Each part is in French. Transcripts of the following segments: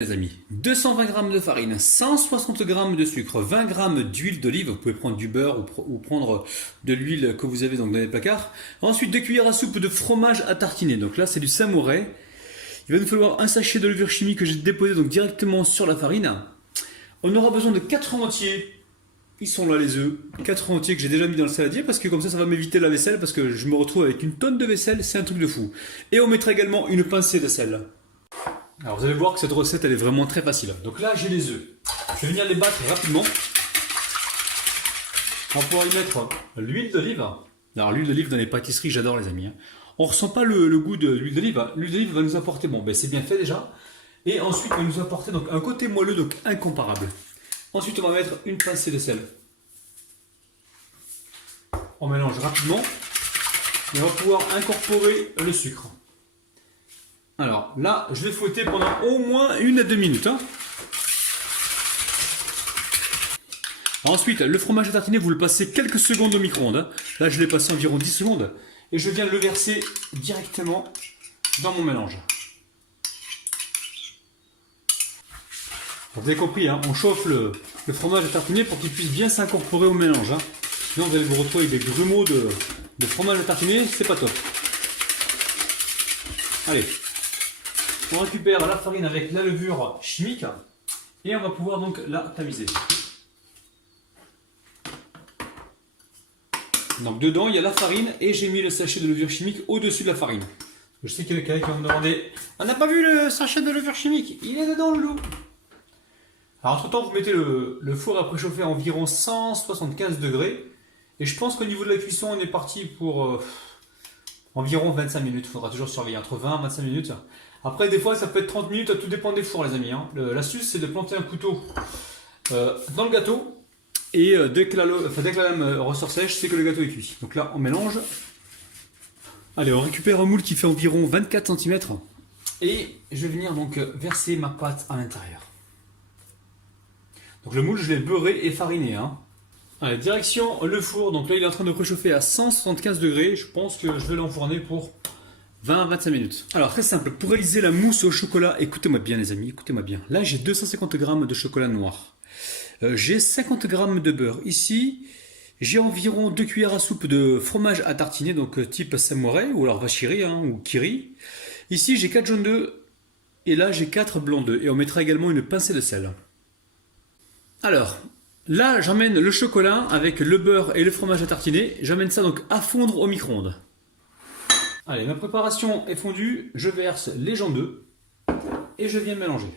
Les amis, 220 g de farine, 160 g de sucre, 20 g d'huile d'olive, vous pouvez prendre du beurre ou prendre de l'huile que vous avez donc dans les placards. Ensuite 2 cuillères à soupe de fromage à tartiner, donc là c'est du Samouraï. Il va nous falloir un sachet de levure chimique que j'ai déposé donc directement sur la farine. On aura besoin de 4 œufs entiers, ils sont là les œufs, 4 œufs entiers que j'ai déjà mis dans le saladier parce que comme ça va m'éviter la vaisselle parce que je me retrouve avec une tonne de vaisselle, c'est un truc de fou. Et on mettra également une pincée de sel. Alors vous allez voir que cette recette elle est vraiment très facile. Donc là j'ai les œufs. Je vais venir les battre rapidement. On va pouvoir y mettre l'huile d'olive. Alors l'huile d'olive dans les pâtisseries j'adore les amis. On ne ressent pas le goût de l'huile d'olive. L'huile d'olive va nous apporter, bon ben c'est bien fait déjà. Et ensuite va nous apporter donc un côté moelleux donc incomparable. Ensuite on va mettre une pincée de sel. On mélange rapidement. Et on va pouvoir incorporer le sucre. Alors là, je vais fouetter pendant au moins 1 à 2 minutes. Ensuite, le fromage à tartiner, vous le passez quelques secondes au micro-ondes. Là, je l'ai passé environ 10 secondes. Et je viens le verser directement dans mon mélange. Vous avez compris, on chauffe le fromage à tartiner pour qu'il puisse bien s'incorporer au mélange. Sinon, vous allez vous retrouver avec des grumeaux de fromage à tartiner, c'est pas top. Allez. On récupère la farine avec la levure chimique et on va pouvoir donc la tamiser. Donc dedans il y a la farine et j'ai mis le sachet de levure chimique au-dessus de la farine. Je sais qu'il y a quelqu'un qui va me demander « On n'a pas vu le sachet de levure chimique, il est dedans le loup !» Alors entre temps vous mettez le four à préchauffer à environ 175 degrés et je pense qu'au niveau de la cuisson on est parti pour environ 25 minutes. Il faudra toujours surveiller entre 20 et 25 minutes. Après, des fois, ça peut être 30 minutes, tout dépend des fours, les amis. L'astuce, c'est de planter un couteau dans le gâteau. Et dès que la lame ressort sèche, c'est que le gâteau est cuit. Donc là, on mélange. Allez, on récupère un moule qui fait environ 24 cm. Et je vais venir donc verser ma pâte à l'intérieur. Donc le moule, je l'ai beurré et fariné. Allez, direction le four. Donc là, il est en train de préchauffer à 175 degrés. Je pense que je vais l'enfourner pour 20 à 25 minutes. Alors très simple, pour réaliser la mousse au chocolat, écoutez-moi bien les amis, écoutez-moi bien. Là j'ai 250 g de chocolat noir. J'ai 50 g de beurre. Ici, j'ai environ 2 cuillères à soupe de fromage à tartiner, donc type Samouraï ou alors Vachiri ou Kiri. Ici j'ai 4 jaunes d'œufs et là j'ai 4 blancs d'œufs. Et on mettra également une pincée de sel. Alors, là j'emmène le chocolat avec le beurre et le fromage à tartiner. J'emmène ça donc à fondre au micro-ondes. Allez, ma préparation est fondue, je verse les jaunes d'œufs et je viens mélanger.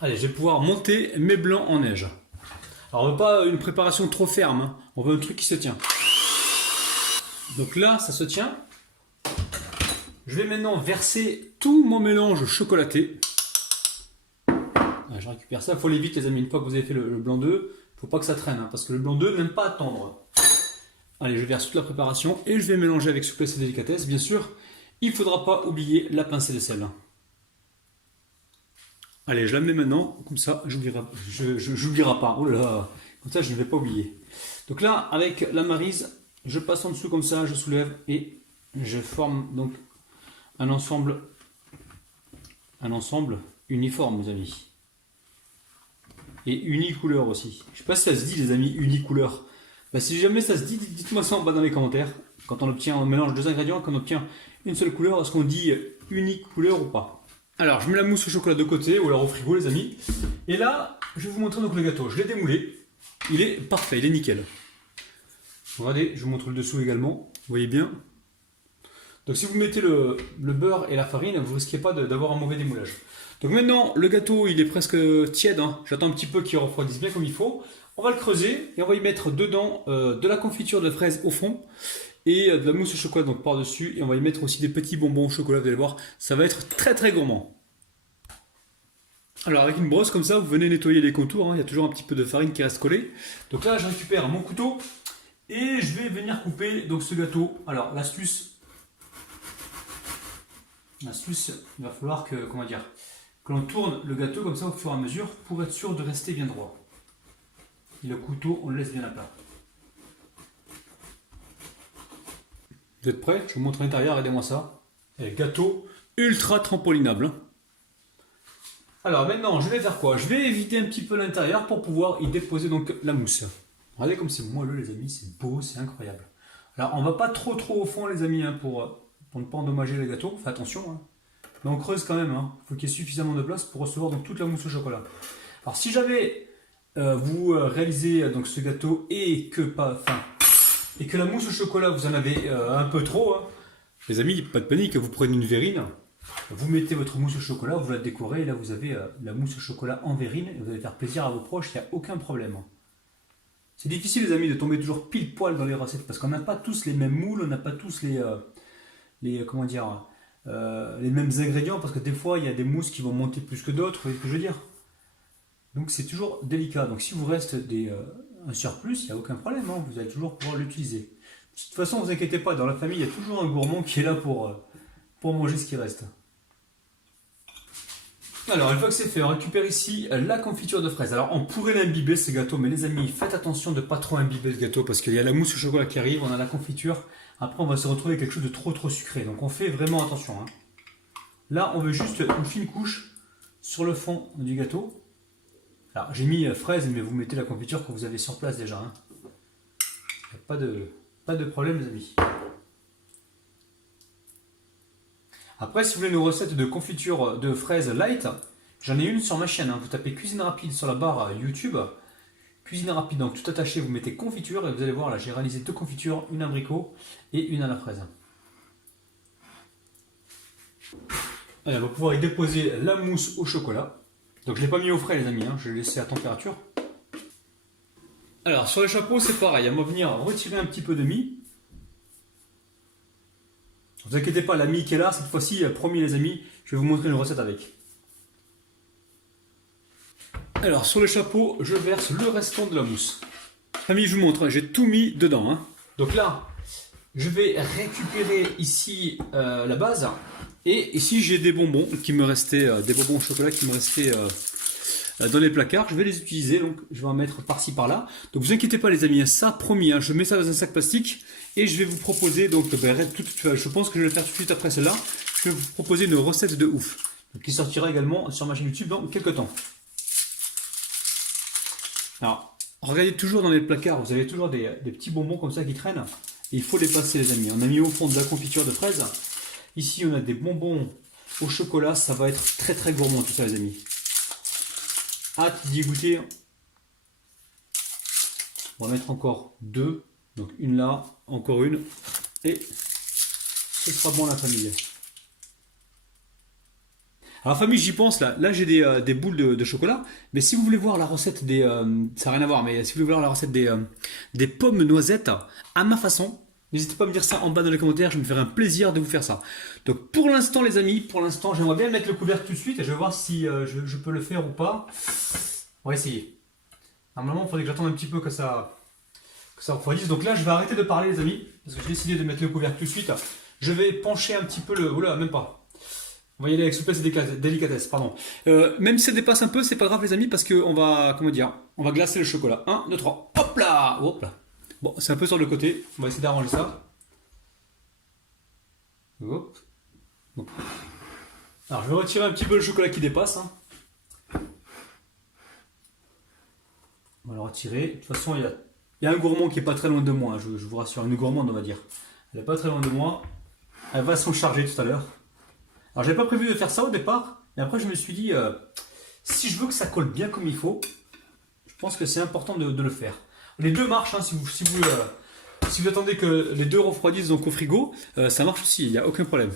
Allez, je vais pouvoir monter mes blancs en neige. Alors, on ne veut pas une préparation trop ferme, on veut un truc qui se tient. Donc là, ça se tient. Je vais maintenant verser tout mon mélange chocolaté. Je récupère ça, il faut aller vite les amis, une fois que vous avez fait le blanc d'œuf, il ne faut pas que ça traîne, parce que le blanc d'œuf n'aime pas attendre. Allez, je verse toute la préparation et je vais mélanger avec souplesse et délicatesse. Bien sûr, il ne faudra pas oublier la pincée de sel. Allez, je la mets maintenant, comme ça, je n'oublierai pas. Oh là là, comme ça, je ne vais pas oublier. Donc là, avec la maryse, je passe en dessous comme ça, je soulève et je forme donc un ensemble uniforme, mes amis. Et unicouleur aussi. Je ne sais pas si ça se dit, les amis, unicouleur. Bah, si jamais ça se dit, dites-moi ça en bas dans les commentaires. Quand on mélange 2 ingrédients, quand on obtient une seule couleur, est-ce qu'on dit unique couleur ou pas? Alors, je mets la mousse au chocolat de côté, ou alors au frigo, les amis. Et là, je vais vous montrer donc le gâteau. Je l'ai démoulé. Il est parfait, il est nickel. Regardez, je vous montre le dessous également. Vous voyez bien. Donc, si vous mettez le beurre et la farine, vous ne risquez pas d'avoir un mauvais démoulage. Donc maintenant, le gâteau, il est presque tiède. J'attends un petit peu qu'il refroidisse bien comme il faut. On va le creuser et on va y mettre dedans de la confiture de fraises au fond et de la mousse au chocolat donc par-dessus. Et on va y mettre aussi des petits bonbons au chocolat, vous allez voir, ça va être très très gourmand. Alors avec une brosse comme ça, vous venez nettoyer les contours, il y a toujours un petit peu de farine qui reste collée. Donc là, je récupère mon couteau et je vais venir couper donc ce gâteau. Alors l'astuce, il va falloir que l'on tourne le gâteau comme ça au fur et à mesure pour être sûr de rester bien droit. Et le couteau, on le laisse bien à plat. Vous êtes prêts? Je vous montre l'intérieur, regardez-moi ça. Et le gâteau ultra trampolinable. Hein. Alors maintenant, je vais faire quoi? Je vais éviter un petit peu l'intérieur pour pouvoir y déposer donc la mousse. Regardez comme c'est moelleux les amis, c'est beau, c'est incroyable. Alors on va pas trop au fond les amis hein, pour ne pas endommager les gâteaux, faites attention. Hein. Mais on creuse quand même, hein. Il faut qu'il y ait suffisamment de place pour recevoir donc toute la mousse au chocolat. Alors si j'avais vous réalisé donc ce gâteau et que la mousse au chocolat vous en avez un peu trop, hein, les amis, pas de panique, vous prenez une verrine. Vous mettez votre mousse au chocolat, vous la décorez, et là vous avez la mousse au chocolat en verrine, et vous allez faire plaisir à vos proches, il n'y a aucun problème. C'est difficile les amis de tomber toujours pile poil dans les recettes, parce qu'on n'a pas tous les mêmes moules, on n'a pas tous comment dire, les mêmes ingrédients, parce que des fois il y a des mousses qui vont monter plus que d'autres, vous voyez ce que je veux dire. Donc c'est toujours délicat, donc si vous reste un surplus, il n'y a aucun problème, hein, vous allez toujours pouvoir l'utiliser. De toute façon, ne vous inquiétez pas, dans la famille, il y a toujours un gourmand qui est là pour manger ce qui reste. Alors, une fois que c'est fait, on récupère ici la confiture de fraises. Alors, on pourrait l'imbiber ce gâteau, mais les amis, faites attention de ne pas trop imbiber ce gâteau parce qu'il y a la mousse au chocolat qui arrive, on a la confiture. Après, on va se retrouver avec quelque chose de trop sucré. Donc, on fait vraiment attention. Hein. Là, on veut juste une fine couche sur le fond du gâteau. Alors, j'ai mis fraises, mais vous mettez la confiture que vous avez sur place déjà. Hein. Pas de problème, les amis. Après, si vous voulez une recette de confiture de fraises light, j'en ai une sur ma chaîne. Hein. Vous tapez cuisine rapide sur la barre YouTube. Cuisine rapide, donc tout attaché, vous mettez confiture et vous allez voir, là j'ai réalisé 2 confitures, une abricot et une à la fraise. Allez, on va pouvoir y déposer la mousse au chocolat. Donc je ne l'ai pas mis au frais les amis, hein. Je l'ai laissé à température. Alors sur le chapeau c'est pareil, on va venir retirer un petit peu de mie. Ne vous inquiétez pas, la mie qui est là, cette fois-ci, promis les amis, je vais vous montrer une recette avec. Alors, sur le chapeau, je verse le restant de la mousse. Famille, je vous montre, j'ai tout mis dedans. Hein. Donc là, je vais récupérer ici la base. Et ici, j'ai des bonbons qui me restaient, des bonbons au chocolat qui me restaient dans les placards. Je vais les utiliser, donc je vais en mettre par-ci, par-là. Donc, vous inquiétez pas les amis, ça, promis, hein, je mets ça dans un sac plastique. Et je vais vous proposer, donc je pense que je vais le faire tout de suite après celle-là, je vais vous proposer une recette de ouf, qui sortira également sur ma chaîne YouTube dans quelques temps. Alors, regardez toujours dans les placards, vous avez toujours des petits bonbons comme ça qui traînent, et il faut les passer les amis. On a mis au fond de la confiture de fraises, ici on a des bonbons au chocolat, ça va être très gourmand tout ça les amis. Hâte d'y goûter. On va mettre encore 2. Donc une là, encore une, et ce sera bon la famille. Alors famille, j'y pense là j'ai des boules de chocolat, mais si vous voulez voir la recette des... ça n'a rien à voir, mais si vous voulez voir la recette des pommes noisettes à ma façon, n'hésitez pas à me dire ça en bas dans les commentaires, je me ferai un plaisir de vous faire ça. Donc pour l'instant les amis, j'aimerais bien mettre le couvercle tout de suite, et je vais voir si je peux le faire ou pas. On va essayer. Normalement il faudrait que j'attende un petit peu que ça refroidisse. Donc là je vais arrêter de parler les amis, parce que j'ai décidé de mettre le couvercle tout de suite. Je vais pencher un petit peu le... Oula, même pas. On va y aller avec souplesse et délicatesse, pardon. Même si ça dépasse un peu, c'est pas grave les amis, parce qu'on va, on va glacer le chocolat. 1, 2, 3, hop là. Bon, c'est un peu sur le côté, on va essayer d'arranger ça. Hop. Bon. Alors je vais retirer un petit peu le chocolat qui dépasse. Hein. On va le retirer. De toute façon, il y a un gourmand qui est pas très loin de moi, je vous rassure, une gourmande on va dire. Elle est pas très loin de moi. Elle va s'en charger tout à l'heure. Alors j'avais pas prévu de faire ça au départ, mais après je me suis dit, si je veux que ça colle bien comme il faut, je pense que c'est important de le faire. Les deux marchent, hein, si vous attendez que les deux refroidissent donc au frigo, ça marche aussi, il n'y a aucun problème.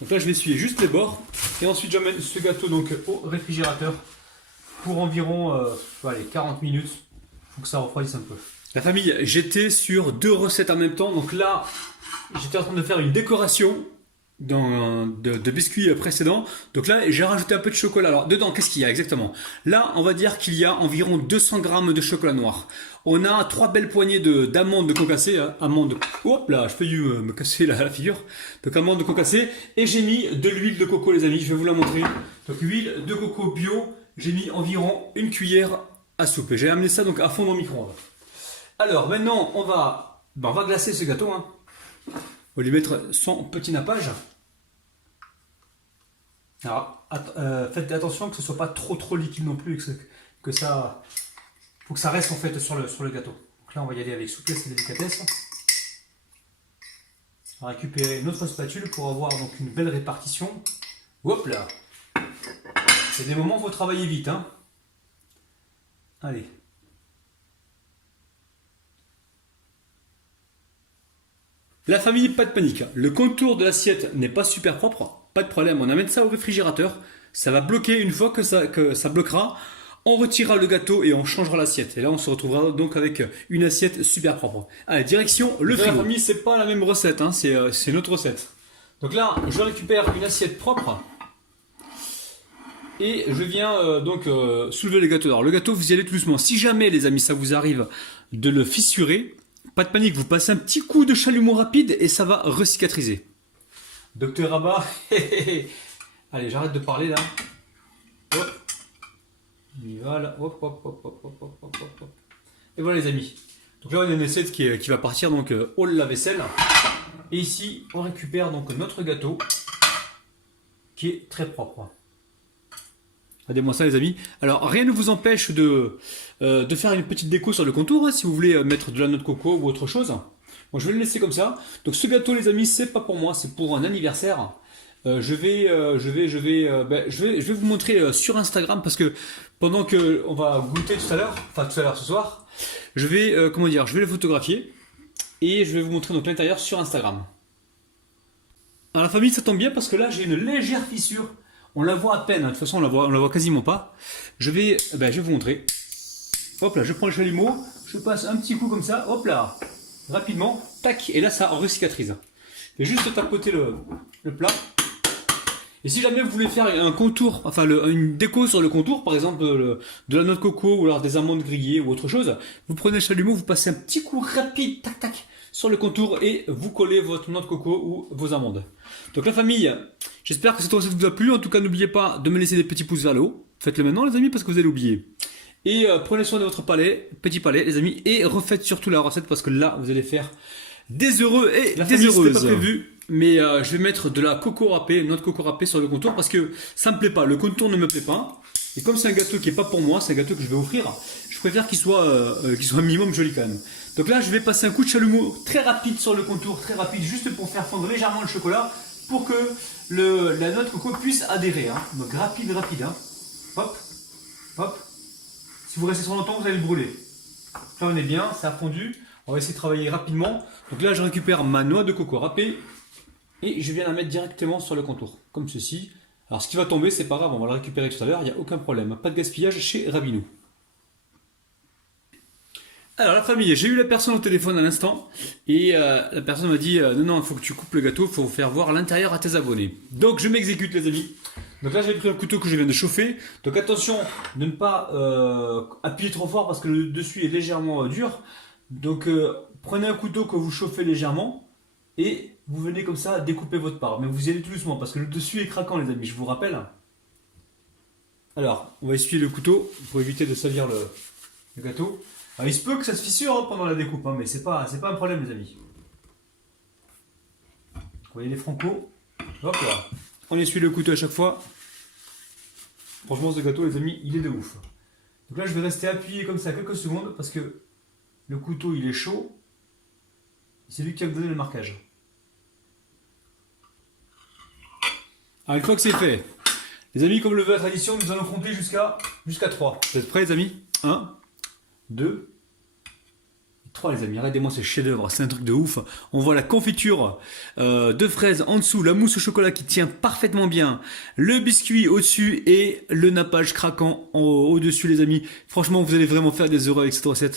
Donc là je vais essuyer juste les bords, et ensuite j'amène ce gâteau donc au réfrigérateur pour environ 40 minutes, il faut que ça refroidisse un peu. La famille, j'étais sur 2 recettes en même temps, donc là j'étais en train de faire une décoration de biscuits précédents. Donc là j'ai rajouté un peu de chocolat. Alors dedans qu'est-ce qu'il y a exactement? Là on va dire qu'il y a environ 200 g de chocolat noir. On a 3 belles poignées d'amandes concassées, hein, amandes, hop là, je peux me casser la figure. Donc amandes concassées, et j'ai mis de l'huile de coco les amis, je vais vous la montrer. Donc huile de coco bio, j'ai mis environ 1 cuillère à soupe, et j'ai amené ça donc à fond dans le micro-ondes. Alors maintenant on va glacer ce gâteau, hein. On va lui mettre son petit nappage. Alors, faites attention que ce soit pas trop liquide non plus, que ça, faut que ça reste en fait sur le gâteau. Donc là, on va y aller avec souplesse et délicatesse. On va récupérer notre spatule pour avoir donc une belle répartition. Hop là. C'est des moments où il faut travailler vite, hein. Allez. La famille, pas de panique. Le contour de l'assiette n'est pas super propre. Pas de problème, on amène ça au réfrigérateur. Ça va bloquer une fois que ça bloquera. On retirera le gâteau et on changera l'assiette. Et là, on se retrouvera donc avec une assiette super propre. Allez, direction le frigo. La famille, c'est pas la même recette, hein. C'est notre recette. Donc là, je récupère une assiette propre. Et je viens soulever le gâteau. Alors le gâteau, vous y allez tout doucement. Si jamais, les amis, ça vous arrive de le fissurer, pas de panique, vous passez un petit coup de chalumeau rapide et ça va recicatriser. Docteur Rabat, allez, j'arrête de parler là. Hop. Et voilà, hop. Et voilà les amis. Donc là, on a une assiette qui va partir donc au lave-vaisselle. Et ici, on récupère donc notre gâteau qui est très propre. Regardez-moi ça les amis. Alors rien ne vous empêche de faire une petite déco sur le contour, hein, si vous voulez mettre de la noix de coco ou autre chose. Bon, je vais le laisser comme ça. Donc ce gâteau les amis, c'est pas pour moi, c'est pour un anniversaire. Je vais vous montrer sur Instagram parce que pendant que on va goûter tout à l'heure ce soir, je vais je vais le photographier et je vais vous montrer donc l'intérieur sur Instagram. Alors la famille, ça tombe bien parce que là j'ai une légère fissure. On la voit à peine, hein. De toute façon on la voit quasiment pas. Je vais vous montrer. Hop là, je prends le chalumeau, je passe un petit coup comme ça, hop là, rapidement, tac, et là ça recicatrise. Je vais juste tapoter le plat. Et si jamais vous voulez faire un contour, enfin une déco sur le contour, par exemple de la noix de coco ou alors des amandes grillées ou autre chose, vous prenez le chalumeau, vous passez un petit coup rapide, tac tac, sur le contour et vous collez votre noix de coco ou vos amandes. Donc la famille, j'espère que cette recette vous a plu. En tout cas, n'oubliez pas de me laisser des petits pouces vers le haut. Faites-le maintenant les amis parce que vous allez oublier. Et prenez soin de votre petit palais les amis et refaites surtout la recette parce que là vous allez faire des heureux et des heureuses. C'était pas prévu. Mais je vais mettre de la coco râpée, noix de coco râpée sur le contour parce que ça me plaît pas. Le contour ne me plaît pas. Et comme c'est un gâteau qui est pas pour moi, c'est un gâteau que je vais offrir, je préfère qu'il soit un minimum joli quand même. Donc là, je vais passer un coup de chalumeau très rapide sur le contour, très rapide, juste pour faire fondre légèrement le chocolat, pour que la noix de coco puisse adhérer. Hein. Donc rapide, hein. Hop, hop. Si vous restez trop longtemps, vous allez le brûler. Là, on est bien, ça a fondu. On va essayer de travailler rapidement. Donc là, je récupère ma noix de coco râpée et je viens la mettre directement sur le contour, comme ceci. Alors, ce qui va tomber, c'est pas grave, on va le récupérer tout à l'heure, il n'y a aucun problème. Pas de gaspillage chez Rabinou. Alors, la famille, j'ai eu la personne au téléphone à l'instant et la personne m'a dit non, il faut que tu coupes le gâteau, il faut faire voir l'intérieur à tes abonnés. Donc, je m'exécute, les amis. Donc là, j'ai pris un couteau que je viens de chauffer. Donc, attention de ne pas appuyer trop fort parce que le dessus est légèrement dur. Donc, prenez un couteau que vous chauffez légèrement et vous venez comme ça découper votre part. Mais vous y allez tout doucement parce que le dessus est craquant, les amis, je vous rappelle. Alors, on va essuyer le couteau pour éviter de salir le gâteau. Alors, il se peut que ça se fissure hein, pendant la découpe, hein, mais c'est pas un problème, les amis. Vous voyez les francos. Hop là. On essuie le couteau à chaque fois. Franchement, ce gâteau, les amis, il est de ouf. Donc là, je vais rester appuyé comme ça quelques secondes parce que le couteau, il est chaud. C'est lui qui va me donner le marquage. Alors, une fois que c'est fait, les amis, comme le veut la tradition, nous allons compter jusqu'à 3. Vous êtes prêts, les amis? 1, 2, 3, les amis. Regardez-moi ce chef-d'œuvre, c'est un truc de ouf. On voit la confiture de fraises en dessous, la mousse au chocolat qui tient parfaitement bien, le biscuit au-dessus et le nappage craquant au-dessus, les amis. Franchement, vous allez vraiment faire des heureux avec cette recette.